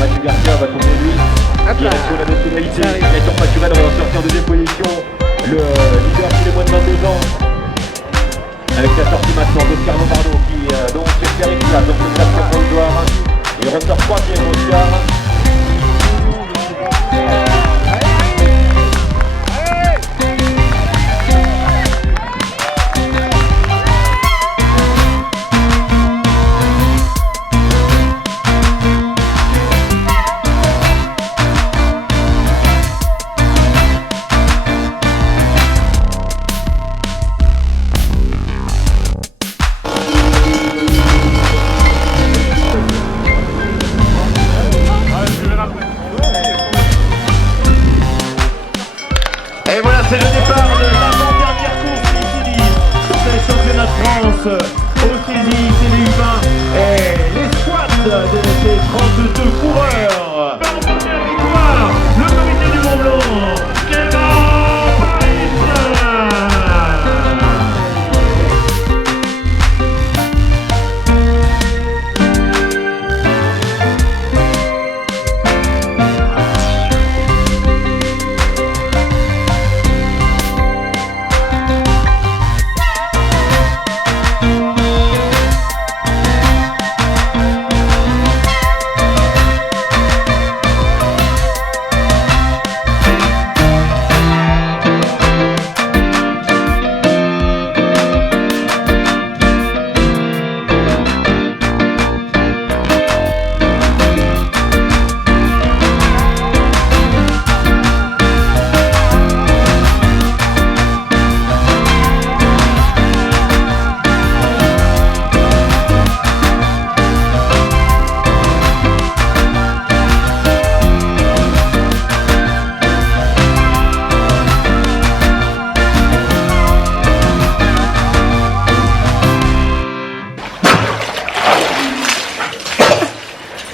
Mathieu Garcia va tourner lui. Qui reste sur la nationalité. Gaëtan Paturet va sortir en deuxième position. Le leader qui est moins de 22 ans. Avec la sortie maintenant d'Oscar Lombardo qui donc espère une place dans ce classement provisoire. Il ressort troisième Oscar. Et voilà, c'est le départ de l'avant-dernière course ici sur les championnats de France au saisie CDU20 et les squats de ces 32 coureurs. Par première victoire, le comité du Mont Blanc, Clément Paris.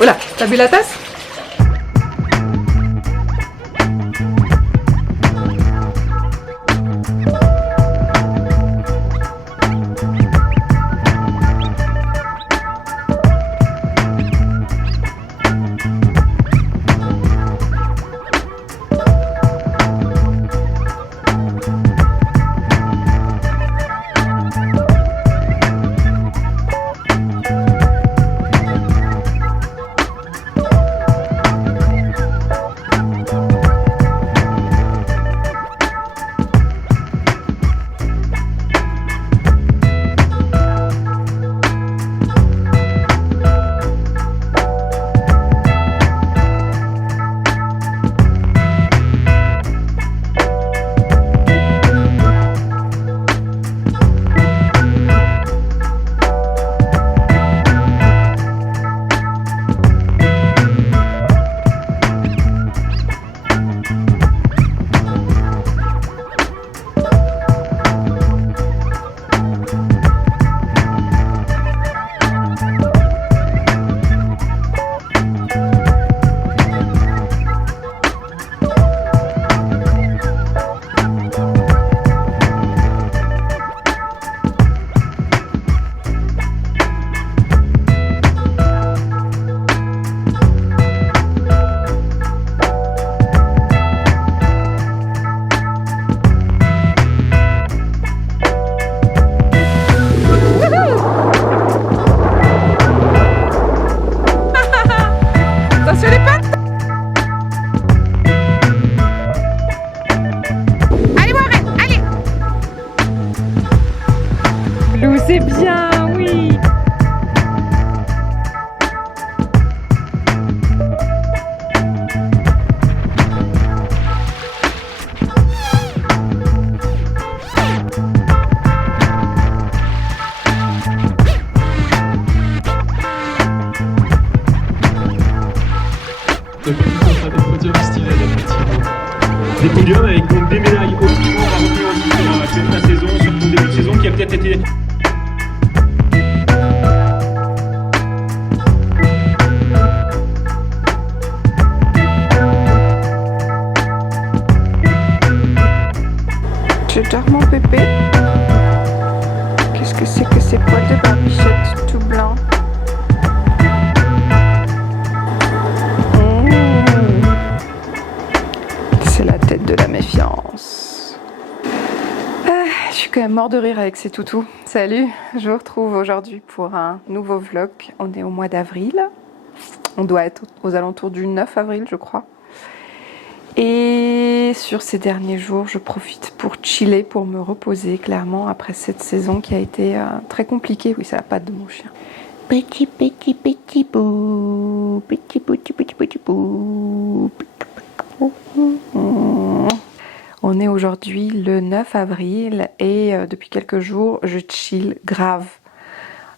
Oula, t'as bu la tasse? C'est bien, oui. Des podiums avec donc des médailles au niveau, on va revenir aussi sur la saison, sur ton début de saison qui a peut-être été... Je dors mon bébé. Qu'est-ce que c'est que ces poils de barbichette tout blancs? est mort de rire avec ses toutous. Salut, je vous retrouve aujourd'hui pour un nouveau vlog. On est au mois d'avril. On doit être aux alentours du 9 avril, je crois. Et sur ces derniers jours, je profite pour chiller, pour me reposer clairement après cette saison qui a été très compliquée. Oui, c'est la patte de mon chien. Petit bout, petit bout. On est aujourd'hui le 9 avril et depuis quelques jours, je chill grave.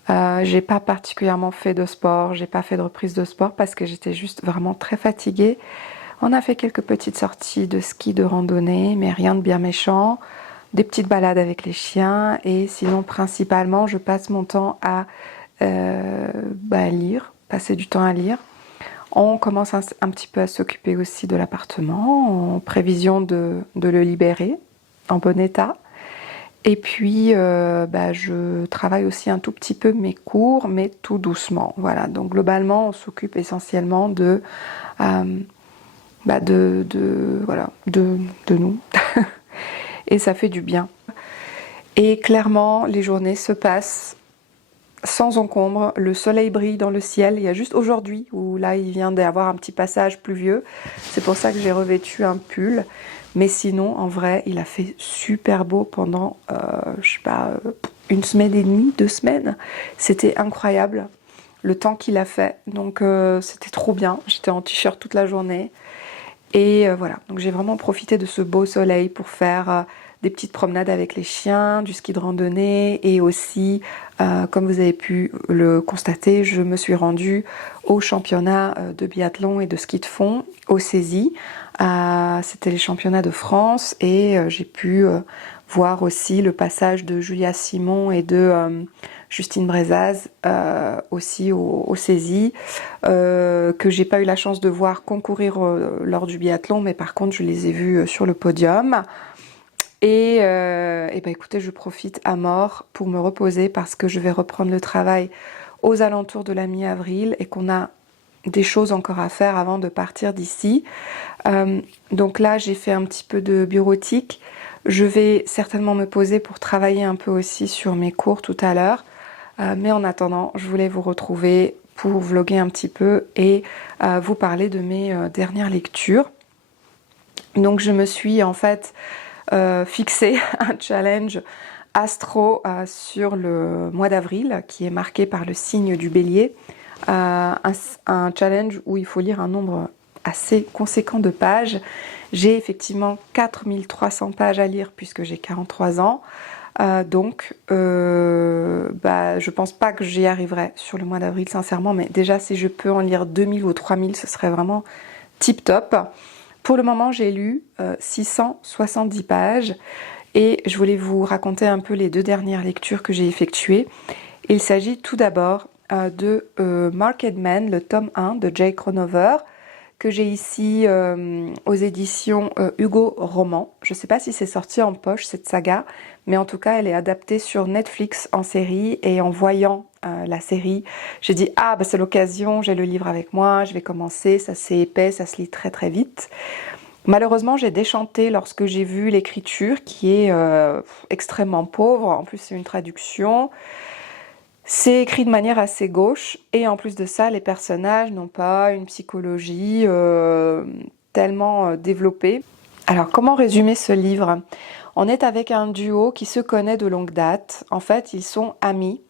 J'ai pas particulièrement fait de sport, j'ai pas fait de reprise de sport parce que j'étais juste vraiment très fatiguée. On a fait quelques petites sorties de ski, de randonnée, mais rien de bien méchant. Des petites balades avec les chiens et sinon principalement je passe mon temps à lire, passer du temps à lire. On commence un petit peu à s'occuper aussi de l'appartement en prévision de le libérer en bon état. Et puis je travaille aussi un tout petit peu mes cours, mais tout doucement. Voilà, donc globalement on s'occupe essentiellement de nous et ça fait du bien. Et clairement les journées se passent sans encombre, le soleil brille dans le ciel. Il y a juste aujourd'hui où là il vient d'y avoir un petit passage pluvieux. C'est pour ça que j'ai revêtu un pull. Mais sinon, en vrai, il a fait super beau pendant, une semaine et demie, 2 semaines. C'était incroyable le temps qu'il a fait. Donc c'était trop bien. J'étais en t-shirt toute la journée. Et voilà, donc j'ai vraiment profité de ce beau soleil pour faire des petites promenades avec les chiens, du ski de randonnée et aussi, comme vous avez pu le constater, je me suis rendue au championnat de biathlon et de ski de fond au CESI. C'était les championnats de France et j'ai pu voir aussi le passage de Julia Simon et de Justine Brezaz aussi au CESI, que j'ai pas eu la chance de voir concourir lors du biathlon, mais par contre je les ai vus sur le podium. Et écoutez, je profite à mort pour me reposer parce que je vais reprendre le travail aux alentours de la mi-avril et qu'on a des choses encore à faire avant de partir d'ici. Donc là, j'ai fait un petit peu de bureautique. Je vais certainement me poser pour travailler un peu aussi sur mes cours tout à l'heure. Mais en attendant, je voulais vous retrouver pour vlogger un petit peu et vous parler de mes dernières lectures. Donc je me suis en fait fixé un challenge astro sur le mois d'avril qui est marqué par le signe du bélier. Un challenge où il faut lire un nombre assez conséquent de pages. J'ai effectivement 4300 pages à lire puisque j'ai 43 ans. Donc je pense pas que j'y arriverai sur le mois d'avril sincèrement, mais déjà si je peux en lire 2000 ou 3000 ce serait vraiment tip top. Pour le moment j'ai lu 670 pages et je voulais vous raconter un peu les 2 dernières lectures que j'ai effectuées. Il s'agit tout d'abord de Market Man, le tome 1 de Jake Ronover, que j'ai ici aux éditions Hugo Roman. Je ne sais pas si c'est sorti en poche cette saga, mais en tout cas elle est adaptée sur Netflix en série et en voyant la série, j'ai dit c'est l'occasion, j'ai le livre avec moi, je vais commencer, ça c'est épais, ça se lit très très vite. Malheureusement j'ai déchanté lorsque j'ai vu l'écriture qui est extrêmement pauvre, en plus c'est une traduction. C'est écrit de manière assez gauche et en plus de ça, les personnages n'ont pas une psychologie tellement développée. Alors comment résumer ce livre ? On est avec un duo qui se connaît de longue date. En fait, ils sont amis.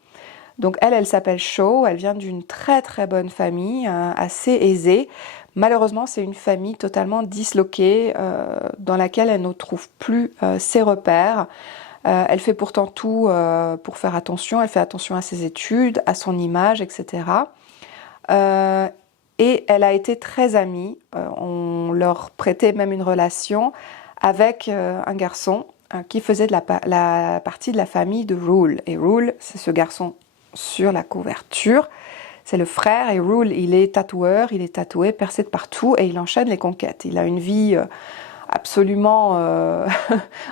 Donc elle s'appelle Shaw, elle vient d'une très très bonne famille, assez aisée. Malheureusement, c'est une famille totalement disloquée dans laquelle elle ne trouve plus ses repères. Elle fait pourtant tout pour faire attention, elle fait attention à ses études, à son image, etc. Et elle a été très amie, on leur prêtait même une relation avec un garçon qui faisait de la partie de la famille de Rule. Et Rule, c'est ce garçon sur la couverture, c'est le frère, et Rule, il est tatoueur, il est tatoué, percé de partout, et il enchaîne les conquêtes. Il a une vie absolument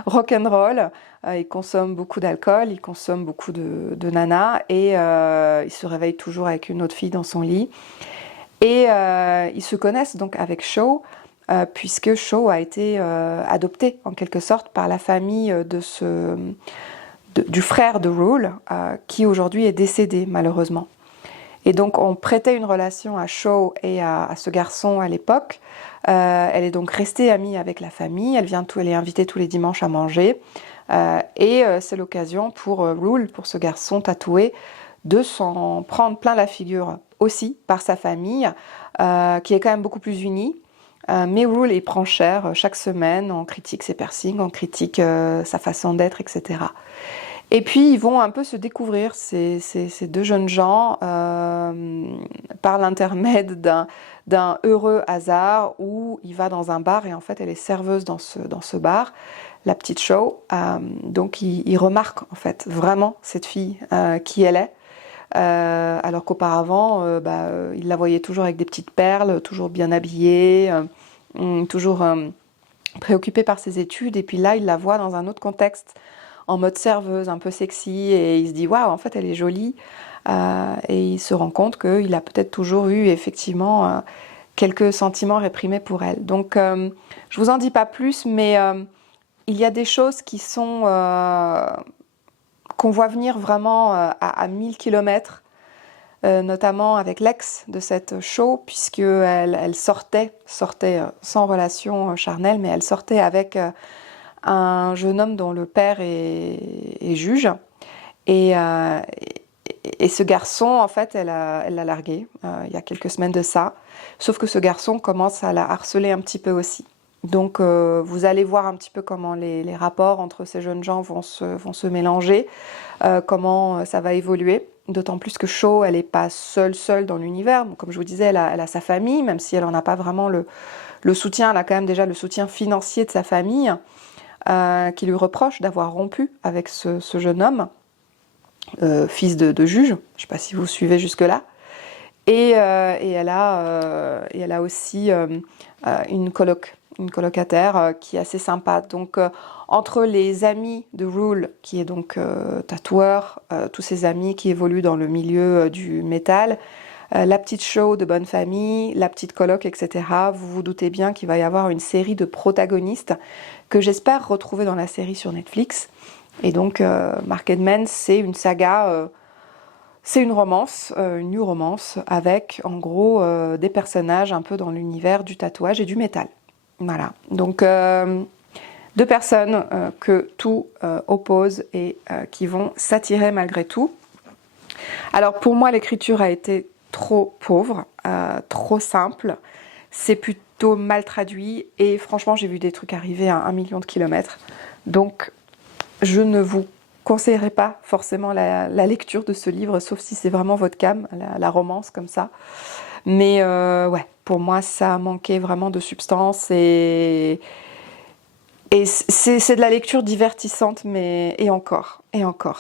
rock'n'roll. Il consomme beaucoup d'alcool, il consomme beaucoup de nanas et il se réveille toujours avec une autre fille dans son lit. Et ils se connaissent donc avec Shaw, puisque Shaw a été adopté en quelque sorte par la famille de du frère de Rule, qui aujourd'hui est décédé malheureusement. Et donc on prêtait une relation à Shaw et à ce garçon à l'époque. Elle est donc restée amie avec la famille, elle est invitée tous les dimanches à manger. Et c'est l'occasion pour Rule, pour ce garçon tatoué, de s'en prendre plein la figure aussi par sa famille, qui est quand même beaucoup plus unie. Mais Rule y prend cher chaque semaine, on critique ses piercings, on critique sa façon d'être, etc. Et puis ils vont un peu se découvrir, ces deux jeunes gens, par l'intermède d'un heureux hasard où il va dans un bar et en fait elle est serveuse dans ce bar, la petite Shaw. Donc il remarque en fait vraiment cette fille, qui elle est. Alors qu'auparavant, il la voyait toujours avec des petites perles, toujours bien habillée, toujours préoccupée par ses études. Et puis là, il la voit dans un autre contexte, en mode serveuse, un peu sexy, et il se dit waouh, en fait, elle est jolie. Et il se rend compte qu'il a peut-être toujours eu effectivement quelques sentiments réprimés pour elle. Donc, je vous en dis pas plus, mais il y a des choses qui sont qu'on voit venir vraiment à 1000 km, notamment avec l'ex de cette Shaw, puisqu'elle sortait sans relation charnelle, mais elle sortait avec un jeune homme dont le père est juge. Et ce garçon, en fait, elle l'a largué il y a quelques semaines de ça. Sauf que ce garçon commence à la harceler un petit peu aussi. Donc vous allez voir un petit peu comment les rapports entre ces jeunes gens vont se mélanger, comment ça va évoluer. D'autant plus que Shaw, elle n'est pas seule dans l'univers. Bon, comme je vous disais, elle a sa famille, même si elle n'en a pas vraiment le soutien. Elle a quand même déjà le soutien financier de sa famille, qui lui reproche d'avoir rompu avec ce jeune homme, fils de juge. Je ne sais pas si vous suivez jusque-là. Et elle a aussi une colocataire qui est assez sympa. Donc entre les amis de Rule, qui est donc tatoueur, tous ses amis qui évoluent dans le milieu du métal, la petite Shaw de bonne famille, la petite coloc, etc. Vous vous doutez bien qu'il va y avoir une série de protagonistes que j'espère retrouver dans la série sur Netflix. Et donc Marked Men, c'est une saga, c'est une romance, une new romance, avec en gros des personnages un peu dans l'univers du tatouage et du métal. Voilà, donc deux personnes que tout oppose et qui vont s'attirer malgré tout. Alors pour moi, l'écriture a été trop pauvre, trop simple, c'est plutôt mal traduit et franchement j'ai vu des trucs arriver à 1 million de kilomètres. Donc je ne vous conseillerais pas forcément la lecture de ce livre, sauf si c'est vraiment votre came, la romance comme ça. Mais ouais, pour moi ça manquait vraiment de substance et c'est de la lecture divertissante, mais et encore,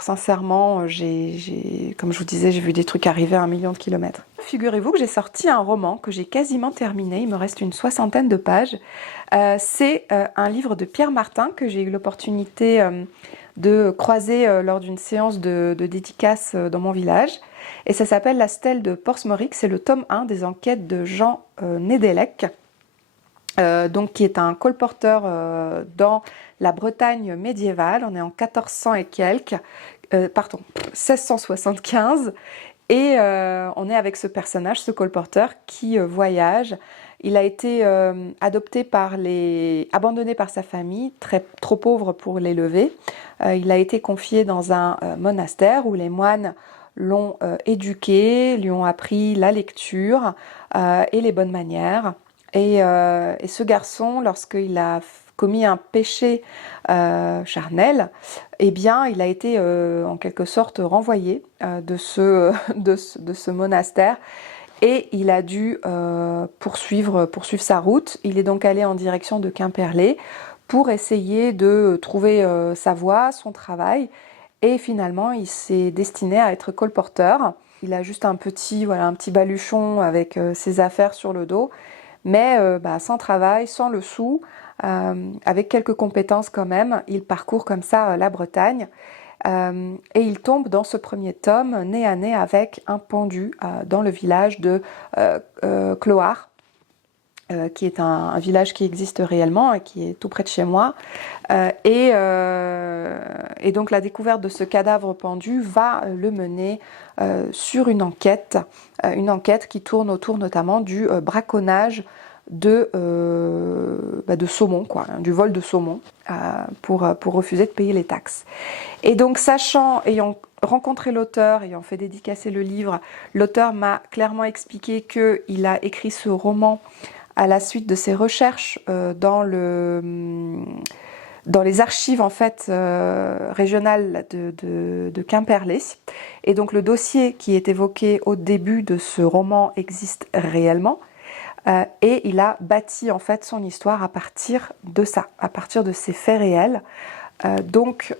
sincèrement, comme je vous disais, j'ai vu des trucs arriver à 1 million de kilomètres. Figurez-vous que j'ai sorti un roman que j'ai quasiment terminé, il me reste une 60aine de pages. C'est un livre de Pierre Martin que j'ai eu l'opportunité de croiser lors d'une séance de dédicace dans mon village. Et ça s'appelle La Stèle de Portsmouth, c'est le tome 1 des enquêtes de Jean Nedelec. Donc qui est un colporteur dans la Bretagne médiévale. On est en 1400 et quelques, 1675, et on est avec ce personnage, ce colporteur qui voyage. Il a été abandonné par sa famille, trop pauvre pour l'élever. Il a été confié dans un monastère où les moines l'ont éduqué, lui ont appris la lecture et les bonnes manières. Et ce garçon, lorsqu'il a commis un péché charnel, eh bien, il a été en quelque sorte renvoyé de ce monastère et il a dû poursuivre sa route. Il est donc allé en direction de Quimperlé pour essayer de trouver sa voie, son travail, et finalement, il s'est destiné à être colporteur. Il a juste un petit baluchon avec ses affaires sur le dos. Mais sans travail, sans le sou, avec quelques compétences quand même, il parcourt comme ça la Bretagne et il tombe dans ce premier tome nez à nez avec un pendu dans le village de Clohars. qui est un village qui existe réellement et qui est tout près de chez moi. Et donc la découverte de ce cadavre pendu va le mener sur une enquête qui tourne autour notamment du braconnage de saumon, quoi, hein, du vol de saumon pour refuser de payer les taxes. Et donc ayant rencontré l'auteur, ayant fait dédicacer le livre, l'auteur m'a clairement expliqué qu'il a écrit ce roman à la suite de ses recherches dans les archives en fait régionales de Quimperlé. Et donc le dossier qui est évoqué au début de ce roman existe réellement. Et il a bâti en fait son histoire à partir de ça, à partir de ces faits réels. Donc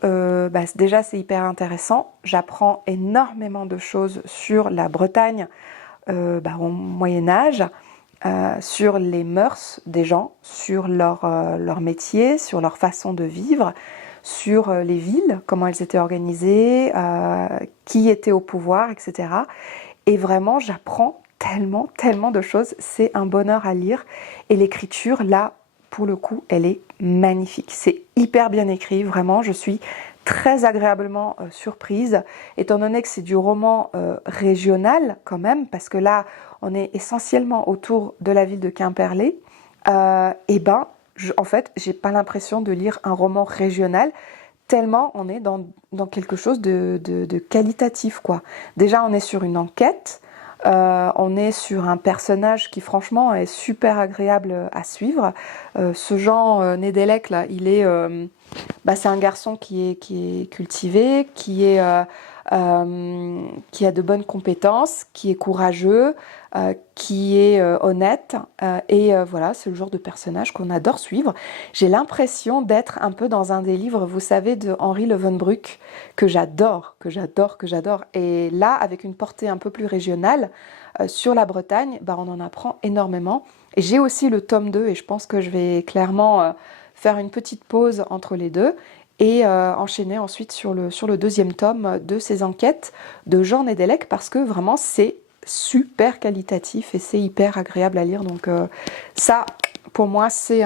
déjà c'est hyper intéressant. J'apprends énormément de choses sur la Bretagne au Moyen-Âge. Sur les mœurs des gens, sur leur métier, sur leur façon de vivre, sur les villes, comment elles étaient organisées, qui était au pouvoir, etc. Et vraiment, j'apprends tellement de choses. C'est un bonheur à lire. Et l'écriture, là, pour le coup, elle est magnifique. C'est hyper bien écrit, vraiment. Je suis très agréablement surprise, étant donné que c'est du roman régional quand même, parce que là, on est essentiellement autour de la ville de Quimperlé. En fait, j'ai pas l'impression de lire un roman régional, tellement on est dans quelque chose de qualitatif, quoi. Déjà, on est sur une enquête, on est sur un personnage qui, franchement, est super agréable à suivre. Ce Jean Nédélec, là, c'est un garçon qui est cultivé, qui a de bonnes compétences, qui est courageux, qui est honnête, voilà, c'est le genre de personnage qu'on adore suivre. J'ai l'impression d'être un peu dans un des livres, vous savez, de Henri Leeuwenbruck, que j'adore. Et là, avec une portée un peu plus régionale, sur la Bretagne, on en apprend énormément. Et j'ai aussi le tome 2, et je pense que je vais clairement faire une petite pause entre les deux, et enchaîner ensuite sur le deuxième tome de ces enquêtes de Jean Nédélec, parce que vraiment c'est super qualitatif et c'est hyper agréable à lire. Donc ça, pour moi, c'est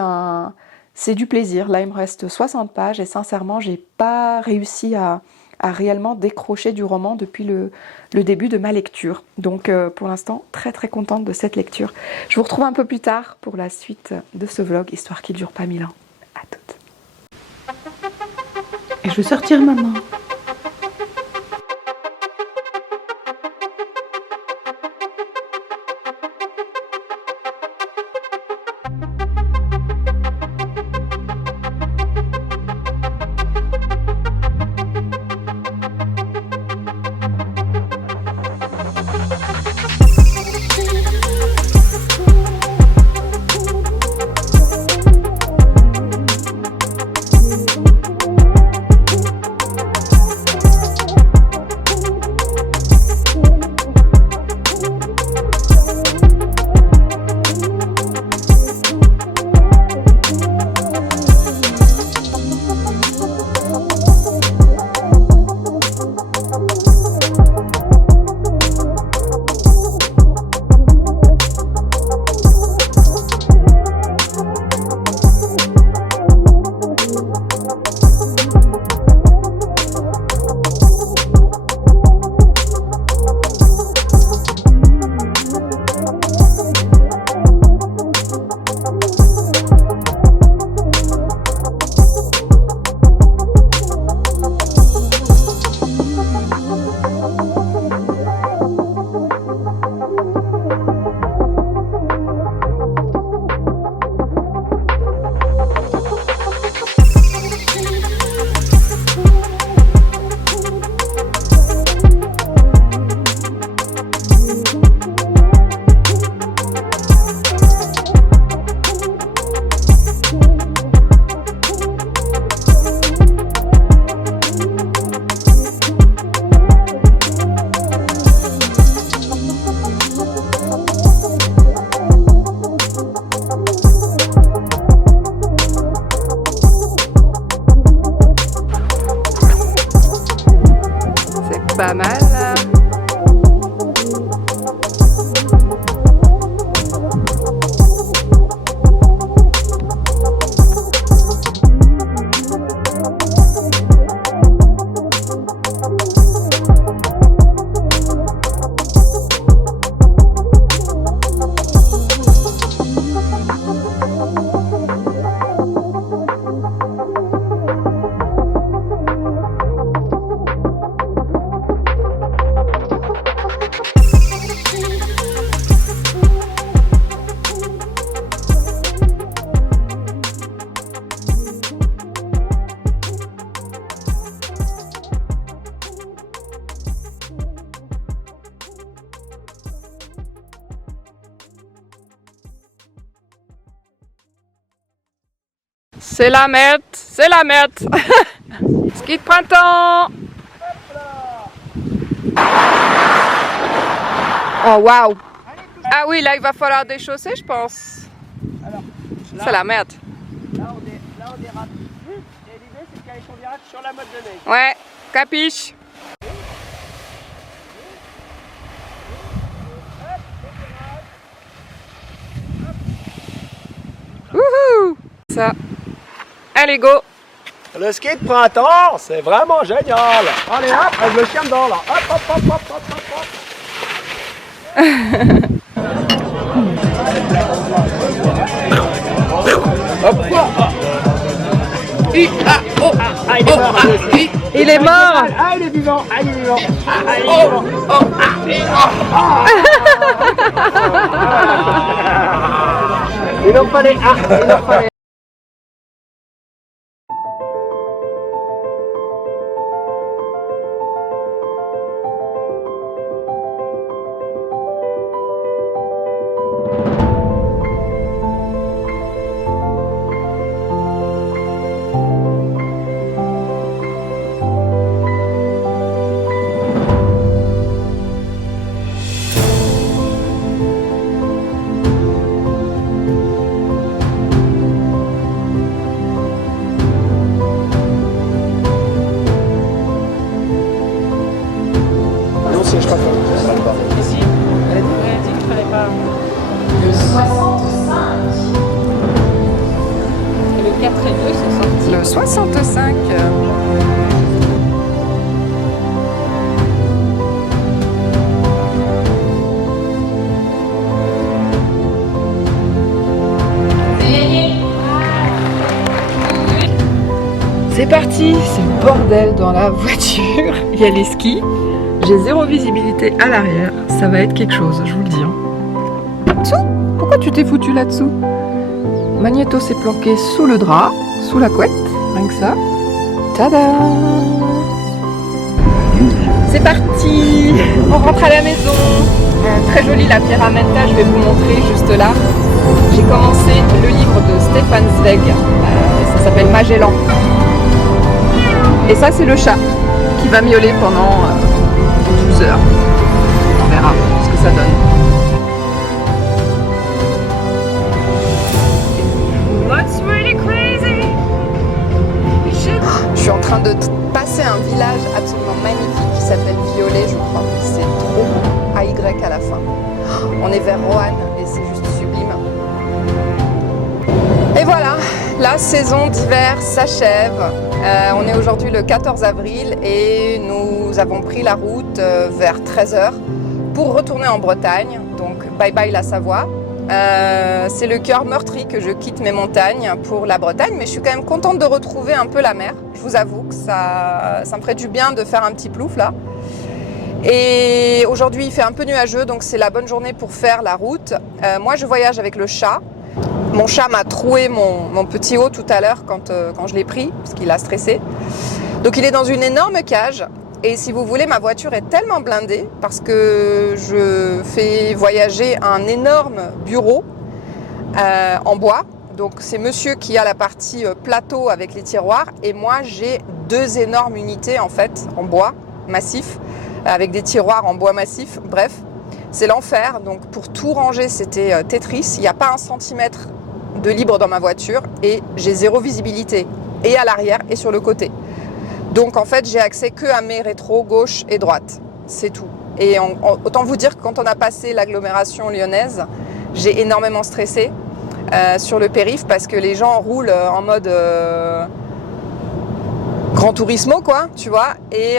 du plaisir. Là, il me reste 60 pages et sincèrement, j'ai pas réussi à réellement décrocher du roman depuis le début de ma lecture. Donc pour l'instant, très contente de cette lecture. Je vous retrouve un peu plus tard pour la suite de ce vlog, histoire qu'il dure pas 1000 ans. À toutes. Et je veux sortir, maman. Pas mal. C'est la merde, c'est la merde. Ski de printemps. Oh waouh. Ah oui, là il va falloir déchausser, je pense. C'est la merde. Là on dérape et l'idée c'est qu'avec on virage sur la motte de neige. Ouais, capiche. Wouhou. Ça. Allez, go. Le ski de printemps, c'est vraiment génial. Allez hop, avec le chien dedans là. Hop hop hop hop hop hop hop. Il est mort. Ah, il est vivant. Ah, il est vivant. Ah, il est vivant. Il en fallait. Ah, il en fallait. Ici, elle a dit qu'il fallait pas. Le 65. Et le 4 et 2 sont sortis. Le 65. C'est parti, c'est le bordel dans la voiture. Il y a les skis. J'ai zéro visibilité à l'arrière. Ça va être quelque chose, je vous le dis. Dessous ? Pourquoi tu t'es foutu là-dessous ? Magnéto s'est planqué sous le drap, sous la couette, rien que ça. Tada ! C'est parti. On rentre à la maison. Très jolie la Pyramenta, je vais vous montrer juste là. J'ai commencé le livre de Stefan Zweig. Ça s'appelle Magellan. Et ça, c'est le chat qui va miauler pendant 12 heures. On verra ce que ça donne. What's really crazy? Je suis en train de passer un village absolument magnifique qui s'appelle Violet, je crois. C'est trop beau. AY à la fin. On est vers Roanne et c'est juste sublime. Et voilà, la saison d'hiver s'achève. On est aujourd'hui le 14 avril et nous avons pris la route vers 13h pour retourner en Bretagne. Donc bye bye la Savoie. C'est le cœur meurtri que je quitte mes montagnes pour la Bretagne, mais je suis quand même contente de retrouver un peu la mer. Je vous avoue que ça me ferait du bien de faire un petit plouf là. Et aujourd'hui il fait un peu nuageux, donc c'est la bonne journée pour faire la route. Moi je voyage avec le chat. Mon chat m'a troué mon petit haut tout à l'heure quand je l'ai pris, parce qu'il a stressé. Donc il est dans une énorme cage. Et si vous voulez, ma voiture est tellement blindée parce que je fais voyager un énorme bureau en bois. Donc c'est monsieur qui a la partie plateau avec les tiroirs et moi j'ai deux énormes unités en fait en bois massif avec des tiroirs en bois massif. Bref, c'est l'enfer. Donc pour tout ranger, c'était Tetris. Il n'y a pas un centimètre de libre dans ma voiture et j'ai zéro visibilité et à l'arrière et sur le côté. Donc en fait j'ai accès que à mes rétros gauche et droite, c'est tout. Et autant vous dire que quand on a passé l'agglomération lyonnaise, j'ai énormément stressé sur le périph' parce que les gens roulent en mode Grand Turismo quoi, tu vois, et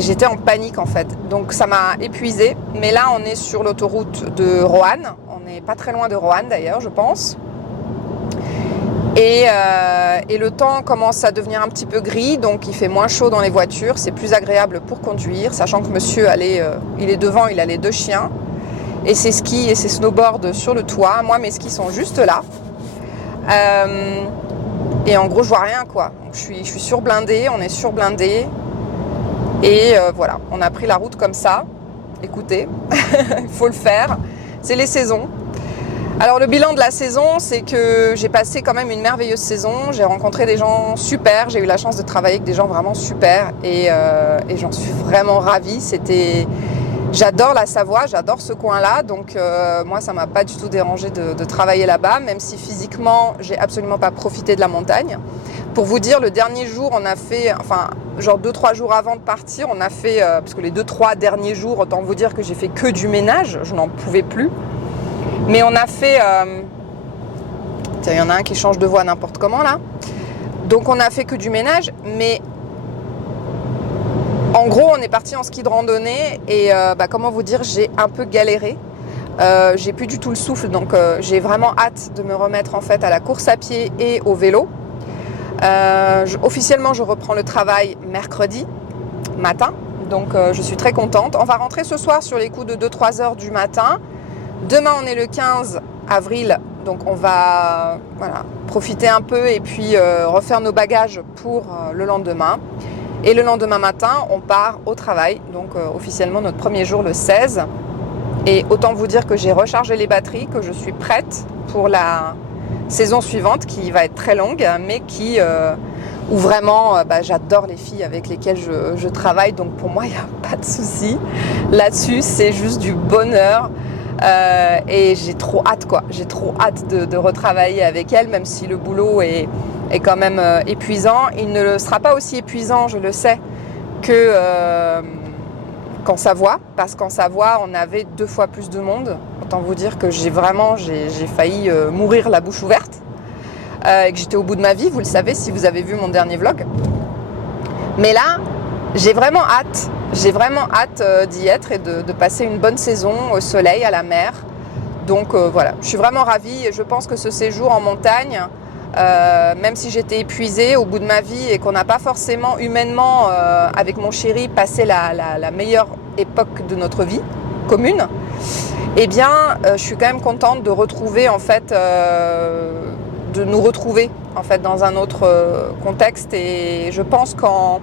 j'étais en panique en fait. Donc ça m'a épuisée, mais là on est sur l'autoroute de Roanne, on n'est pas très loin de Roanne d'ailleurs je pense. Et le temps commence à devenir un petit peu gris, donc il fait moins chaud dans les voitures, c'est plus agréable pour conduire, sachant que monsieur il est devant, il a les deux chiens, et ses skis et ses snowboards sur le toit. Moi mes skis sont juste là, et en gros je vois rien quoi. Donc, je suis surblindée, on est surblindé, et voilà, on a pris la route comme ça. Écoutez, il faut le faire, c'est les saisons. Alors le bilan de la saison, c'est que j'ai passé quand même une merveilleuse saison. J'ai rencontré des gens super, j'ai eu la chance de travailler avec des gens vraiment super et j'en suis vraiment ravie. J'adore la Savoie, j'adore ce coin-là, donc moi ça m'a pas du tout dérangé de travailler là-bas, même si physiquement j'ai absolument pas profité de la montagne. Pour vous dire, le dernier jour, on a fait, enfin genre 2-3 jours avant de partir, on a fait, parce que les 2-3 derniers jours, autant vous dire que j'ai fait que du ménage, je n'en pouvais plus. Mais on a fait, tiens, il y en a un qui change de voix n'importe comment là. Donc on a fait que du ménage, mais en gros on est parti en ski de randonnée et comment vous dire, j'ai un peu galéré. J'ai plus du tout le souffle, donc j'ai vraiment hâte de me remettre en fait à la course à pied et au vélo. Officiellement je reprends le travail mercredi matin, donc je suis très contente. On va rentrer ce soir sur les coups de 2-3 heures du matin. Demain on est le 15 avril, donc on va profiter un peu et puis refaire nos bagages pour le lendemain. Et le lendemain matin on part au travail, donc officiellement notre premier jour le 16. Et autant vous dire que j'ai rechargé les batteries, que je suis prête pour la saison suivante qui va être très longue, mais où vraiment j'adore les filles avec lesquelles je travaille, donc pour moi il n'y a pas de souci là-dessus, c'est juste du bonheur. Et j'ai trop hâte j'ai trop hâte de retravailler avec elle, même si le boulot est quand même épuisant. Il ne le sera pas aussi épuisant, je le sais, qu'en Savoie, parce qu'en Savoie on avait 2 fois plus de monde. Autant vous dire que j'ai failli mourir la bouche ouverte et que j'étais au bout de ma vie, vous le savez si vous avez vu mon dernier vlog. Mais là j'ai vraiment hâte d'y être et de passer une bonne saison au soleil, à la mer. Donc voilà, je suis vraiment ravie et je pense que ce séjour en montagne, même si j'étais épuisée au bout de ma vie et qu'on n'a pas forcément humainement, avec mon chéri, passé la meilleure époque de notre vie commune, eh bien je suis quand même contente de retrouver en fait, de nous retrouver en fait dans un autre contexte. Et je pense qu'en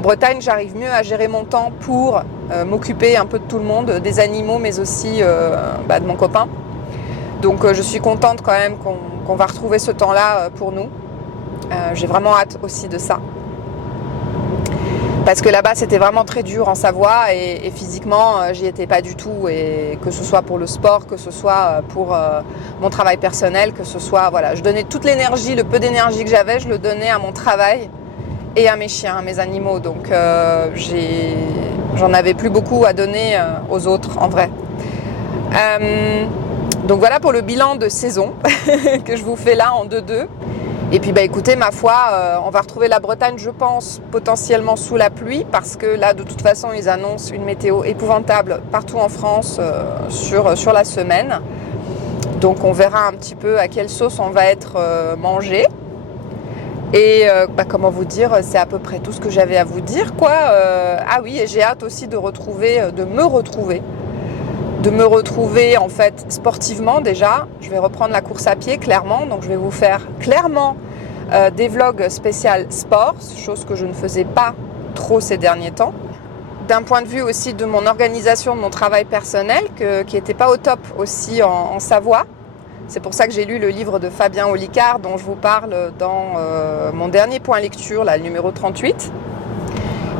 Bretagne, j'arrive mieux à gérer mon temps pour m'occuper un peu de tout le monde, des animaux, mais aussi de mon copain. Donc je suis contente quand même qu'on va retrouver ce temps-là pour nous. J'ai vraiment hâte aussi de ça. Parce que là-bas, c'était vraiment très dur en Savoie et physiquement, j'y étais pas du tout. Et que ce soit pour le sport, que ce soit pour mon travail personnel, que ce soit, je donnais toute l'énergie, le peu d'énergie que j'avais, je le donnais à mon travail et à mes chiens, à mes animaux. Donc j'en avais plus beaucoup à donner aux autres en vrai. Donc voilà pour le bilan de saison que je vous fais là en 2-2. Et puis écoutez, ma foi, on va retrouver la Bretagne, je pense, potentiellement sous la pluie, parce que là de toute façon ils annoncent une météo épouvantable partout en France sur la semaine. Donc on verra un petit peu à quelle sauce on va être mangé. Et comment vous dire, c'est à peu près tout ce que j'avais à vous dire, quoi. Ah oui, et j'ai hâte aussi de me retrouver en fait sportivement déjà. Je vais reprendre la course à pied clairement, donc je vais vous faire clairement des vlogs spécial sport, chose que je ne faisais pas trop ces derniers temps. D'un point de vue aussi de mon organisation, de mon travail personnel, qui n'était pas au top aussi en Savoie. C'est pour ça que j'ai lu le livre de Fabien Olicard dont je vous parle dans mon dernier point lecture, là, le numéro 38.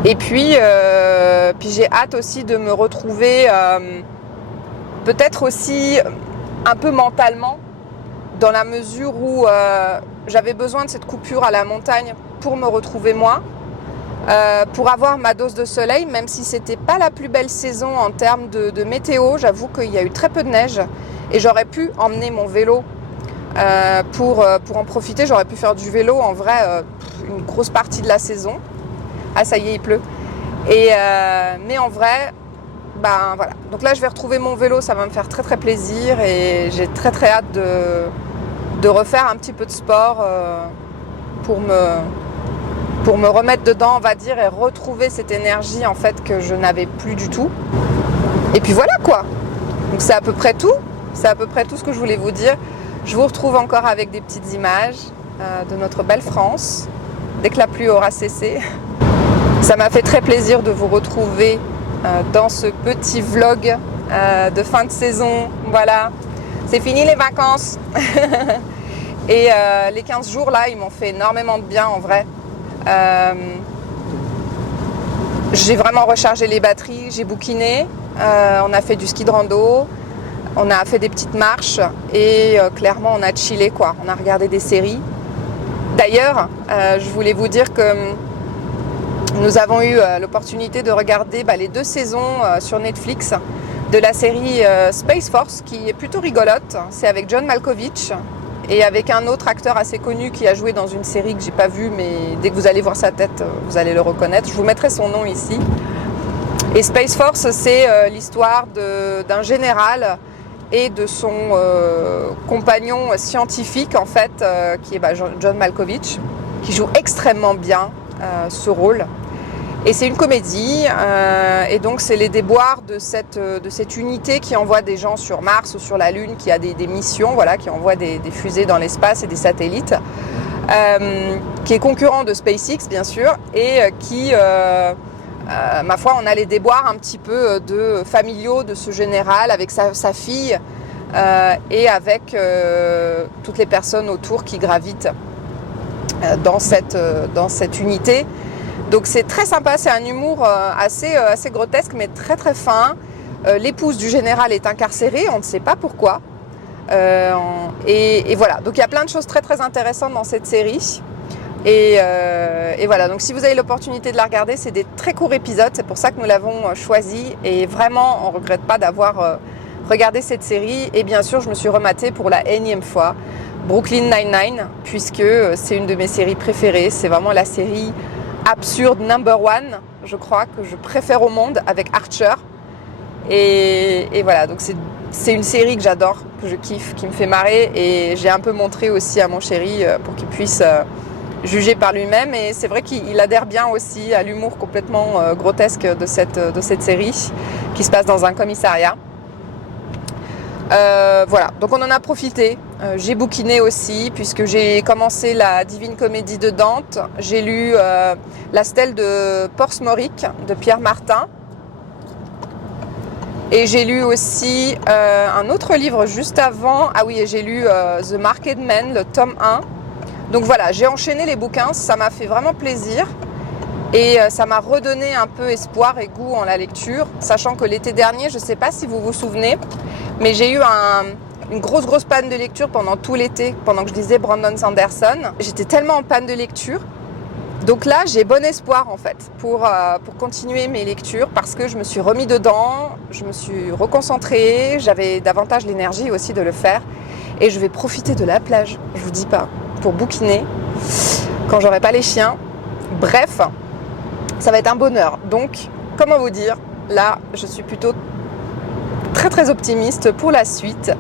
Et puis j'ai hâte aussi de me retrouver peut-être aussi un peu mentalement, dans la mesure où j'avais besoin de cette coupure à la montagne pour me retrouver moi, pour avoir ma dose de soleil, même si c'était pas la plus belle saison en termes de météo. J'avoue qu'il y a eu très peu de neige et j'aurais pu emmener mon vélo pour en profiter. J'aurais pu faire du vélo en vrai une grosse partie de la saison. Ah ça y est, il pleut. Mais en vrai, voilà. Donc là je vais retrouver mon vélo, ça va me faire très très plaisir et j'ai très très hâte de refaire un petit peu de sport pour me remettre dedans, on va dire, et retrouver cette énergie en fait que je n'avais plus du tout. Et puis voilà quoi. Donc c'est à peu près tout. C'est à peu près tout ce que je voulais vous dire. Je vous retrouve encore avec des petites images de notre belle France dès que la pluie aura cessé. Ça m'a fait très plaisir de vous retrouver dans ce petit vlog de fin de saison. Voilà. C'est fini les vacances. Et les 15 jours là, ils m'ont fait énormément de bien en vrai. J'ai vraiment rechargé les batteries, j'ai bouquiné, on a fait du ski de rando, on a fait des petites marches et clairement on a chillé quoi, on a regardé des séries. D'ailleurs, je voulais vous dire que nous avons eu l'opportunité de regarder les 2 saisons sur Netflix de la série Space Force qui est plutôt rigolote. C'est avec John Malkovich et avec un autre acteur assez connu qui a joué dans une série que j'ai pas vue, mais dès que vous allez voir sa tête, vous allez le reconnaître. Je vous mettrai son nom ici. Et Space Force, c'est l'histoire d'un général et de son compagnon scientifique en fait, qui est John Malkovich, qui joue extrêmement bien ce rôle. Et c'est une comédie, et donc c'est les déboires de cette unité qui envoie des gens sur Mars ou sur la Lune, qui a des missions, voilà, qui envoie des fusées dans l'espace et des satellites, qui est concurrent de SpaceX bien sûr, et qui, ma foi, on a les déboires un petit peu familiaux de ce général avec sa fille et avec toutes les personnes autour qui gravitent dans cette unité. Donc c'est très sympa, c'est un humour assez grotesque mais très très fin. L'épouse du général est incarcérée, on ne sait pas pourquoi. Et voilà, donc il y a plein de choses très très intéressantes dans cette série. Et voilà, donc si vous avez l'opportunité de la regarder, c'est des très courts épisodes, c'est pour ça que nous l'avons choisi. Et vraiment, on ne regrette pas d'avoir regardé cette série. Et bien sûr, je me suis rematée pour la énième fois Brooklyn Nine-Nine, puisque c'est une de mes séries préférées. C'est vraiment la série absurde number one, je crois, que je préfère au monde, avec Archer. Et voilà, donc c'est une série que j'adore, que je kiffe, qui me fait marrer. Et j'ai un peu montré aussi à mon chéri pour qu'il puisse juger par lui-même. Et c'est vrai qu'il adhère bien aussi à l'humour complètement grotesque de cette série qui se passe dans un commissariat. Voilà, donc on en a profité. J'ai bouquiné aussi, puisque j'ai commencé la Divine Comédie de Dante. J'ai lu La Stèle de Portsmouth de Pierre Martin. Et j'ai lu aussi un autre livre juste avant. Ah oui, et j'ai lu The Market Man, le tome 1. Donc voilà, j'ai enchaîné les bouquins, ça m'a fait vraiment plaisir. Et ça m'a redonné un peu espoir et goût en la lecture, sachant que l'été dernier, je ne sais pas si vous vous souvenez, mais j'ai eu une grosse panne de lecture pendant tout l'été, pendant que je lisais Brandon Sanderson. J'étais tellement en panne de lecture. Donc là, j'ai bon espoir en fait pour continuer mes lectures, parce que je me suis remis dedans, je me suis reconcentrée, j'avais davantage l'énergie aussi de le faire. Et je vais profiter de la plage, je vous dis pas, pour bouquiner quand j'aurai pas les chiens. Bref, ça va être un bonheur. Donc, comment vous dire, là, je suis plutôt très optimiste pour la suite.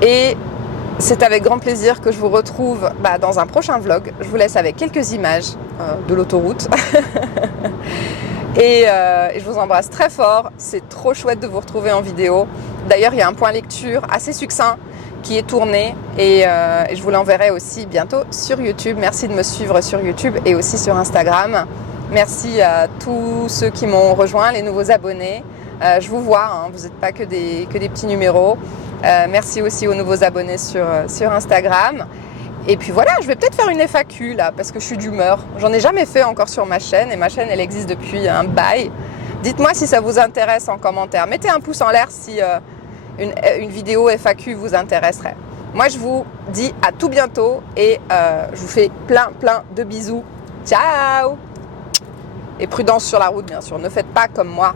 Et c'est avec grand plaisir que je vous retrouve dans un prochain vlog. Je vous laisse avec quelques images de l'autoroute. Et je vous embrasse très fort. C'est trop chouette de vous retrouver en vidéo. D'ailleurs, il y a un point lecture assez succinct qui est tourné et je vous l'enverrai aussi bientôt sur YouTube. Merci de me suivre sur YouTube et aussi sur Instagram. Merci à tous ceux qui m'ont rejoint, les nouveaux abonnés. Je vous vois, hein, vous n'êtes pas que des petits numéros. Merci aussi aux nouveaux abonnés sur Instagram. Et puis voilà, je vais peut-être faire une FAQ là, parce que je suis d'humeur. J'en ai jamais fait encore sur ma chaîne, et ma chaîne elle existe depuis un bail. Dites-moi si ça vous intéresse en commentaire. Mettez un pouce en l'air si une vidéo FAQ vous intéresserait. Moi je vous dis à tout bientôt et je vous fais plein de bisous. Ciao! Et prudence sur la route bien sûr, ne faites pas comme moi.